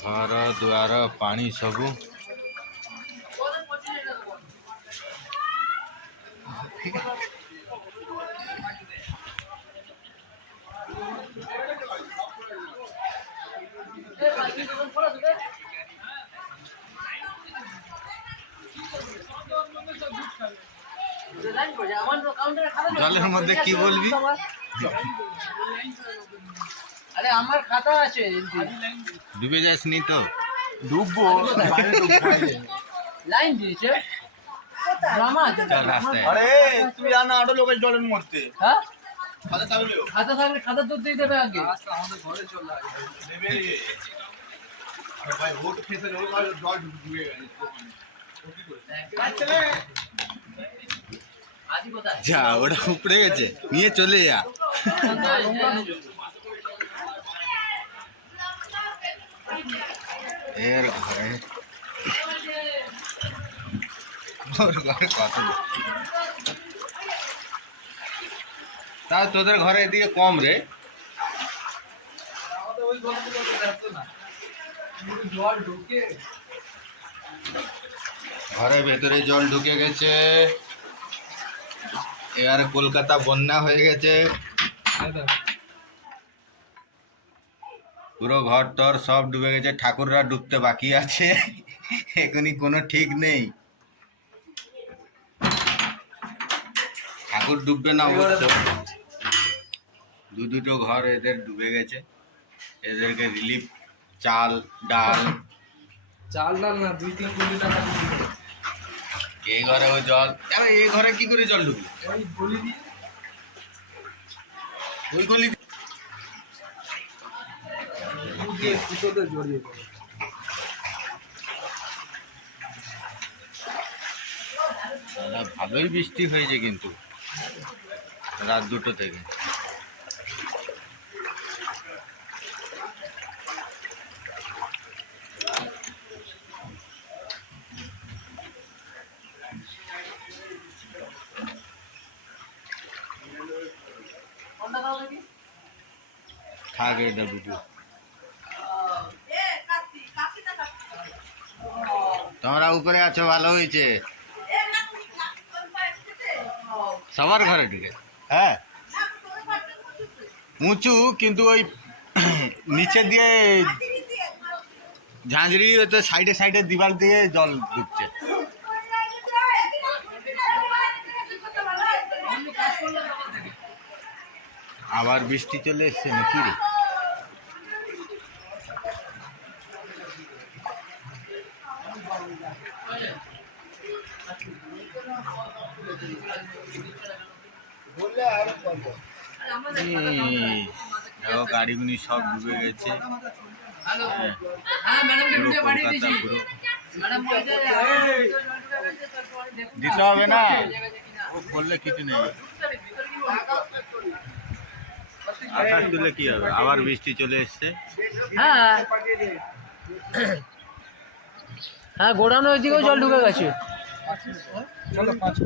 घर द्वार पानी सबू জলের মধ্যে কি বলবি? আরে আমার খাতা আছে, ডুবে যাসনি তো? ডুববো, লাইন দিয়েছে ড্রামা আছে রাস্তায়। আরে তুই জানা আটো লোকের জলের মধ্যে, হ্যাঁ খাতা থাকলে খাতা তো দিয়ে দেবে আগে। আমাদের ঘরে চলে দেবে। আরে ভাই ভোট খেতে জল ঢুকে গেছে। যা ওটা উপড়ে গেছে, নিয়ে চলে যা। এর ঘরে কত, তাও তোদের ঘরে এদিকে কম রে। ঘরের ভেতরে জল ঢুকে গেছে। এবার কলকাতা বন্যা হয়ে গেছে, পুরো ঘর টর সব ডুবে গেছে। ঠাকুররা ডুবতে বাকি আছে, এখনই কোনো ঠিক নেই। ঠাকুর ডুববে না অবশ্য, দুটো ঘর এদের ডুবে গেছে। এদেরকে রিলিফ চাল ডাল না 2-3 কোটি টাকা এই ঘরে ওই জল। এই ঘরে কি করে জল ঢুকলো? ওই গলি ভালোই বৃষ্টি হয়েছে কিন্তু রাত 2টো থেকে। থাক এটা ভিডিও। তোমরা উপরে আছো, ভালো হয়েছে। সবার ঘরে ঢুকে, হ্যাঁ উঁচু, কিন্তু ওই নিচে দিয়ে ঝাঁঝরি হতে সাইডে সাইডে দিবাল দিয়ে জল ঢুকছে। আবার বৃষ্টি চলে এসছে নাকি রে? গাড়িগুলি সব ডুবে গেছে। দিতে হবে না, ও বললে কিছু নেই। আকাশ তুলে কি হবে? আবার বৃষ্টি চলে এসছে। হ্যাঁ গোডাউনের ওইদিকেও জল ঢুকে গেছে। চলো 5